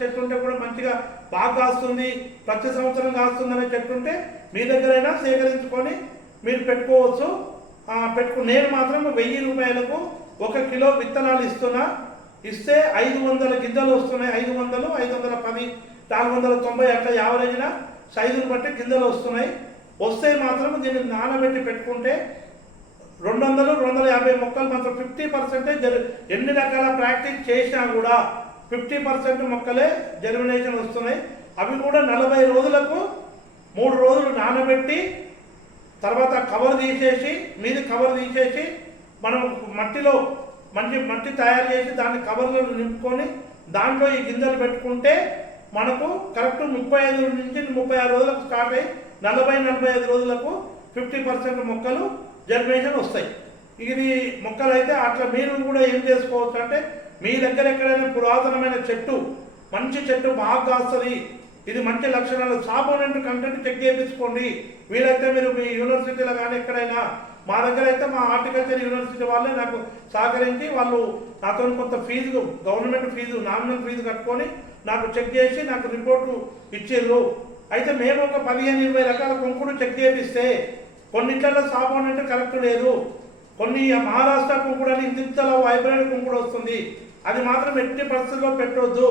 చెట్టు ఉంటే కూడా మంచిగా బాగా కాస్తుంది ప్రతి సంవత్సరం కాస్తుంది అనే చెట్టు ఉంటే మీ దగ్గరైనా సేకరించుకొని మీరు పెట్టుకోవచ్చు. పెట్టుకు నేను మాత్రం వెయ్యి రూపాయలకు ఒక కిలో విత్తనాలు ఇస్తున్నా. ఇస్తే ఐదు వందల గింజలు వస్తున్నాయి. ఐదు వందలు ఐదు వందల పది నాలుగు వందల తొంభై అట్లా యావరేజ్న సైజును బట్టి గింజలు వస్తున్నాయి. వస్తే మాత్రం దీన్ని నానబెట్టి పెట్టుకుంటే రెండు వందలు రెండు వందల యాభై మొక్కలు మాత్రం ఫిఫ్టీ పర్సెంటే ఎన్ని రకాల ప్రాక్టీస్ చేసినా కూడా ఫిఫ్టీ పర్సెంట్ మొక్కలే జర్మినేషన్ వస్తున్నాయి. అవి కూడా నలభై రోజులకు మూడు రోజులు నానబెట్టి తర్వాత కవర్ తీసేసి మీది కవర్ తీసేసి మనం మట్టిలో మంచి మట్టి తయారు చేసి దాన్ని కవర్లో నింపుకొని దాంట్లో ఈ గింజలు పెట్టుకుంటే మనకు కరెక్ట్ ముప్పై ఐదు నుంచి ముప్పై ఆరు రోజులకు స్టార్ట్ అయ్యి నలభై నలభై ఐదు రోజులకు ఫిఫ్టీ పర్సెంట్ మొక్కలు జర్మినేషన్ వస్తాయి. ఇది మొక్కలు అయితే అట్లా మీరు కూడా ఏం చేసుకోవచ్చు అంటే మీ దగ్గర ఎక్కడైనా పురాతనమైన చెట్టు మంచి చెట్టు బాగా కాస్తుంది. ఇది మంచి లక్షణాలు. సాపోనెంట్ కంటెంట్ చెక్ చేయించుకోండి. వీలైతే మీరు మీ యూనివర్సిటీలో కానీ ఎక్కడైనా మా దగ్గర అయితే మా హార్టికల్చర్ యూనివర్సిటీ వాళ్ళే నాకు సహకరించి వాళ్ళు నాతో కొంత fee government fee nominal fee కట్టుకొని నాకు చెక్ చేసి నాకు రిపోర్టు ఇచ్చిర్రు అయితే మేము ఒక పదిహేను ఇరవై రకాల కొంకుడు చెక్ చేపిస్తే కొన్నిట్లలో సాపోనెంట్ కరెక్ట్ లేదు. కొన్ని మహారాష్ట్ర కుంకుడు అని ఇంతలో హైబ్రిడ్ కుంకుడు వస్తుంది. అది మాత్రం ఎట్టి పరిస్థితుల్లో పెట్టొద్దు.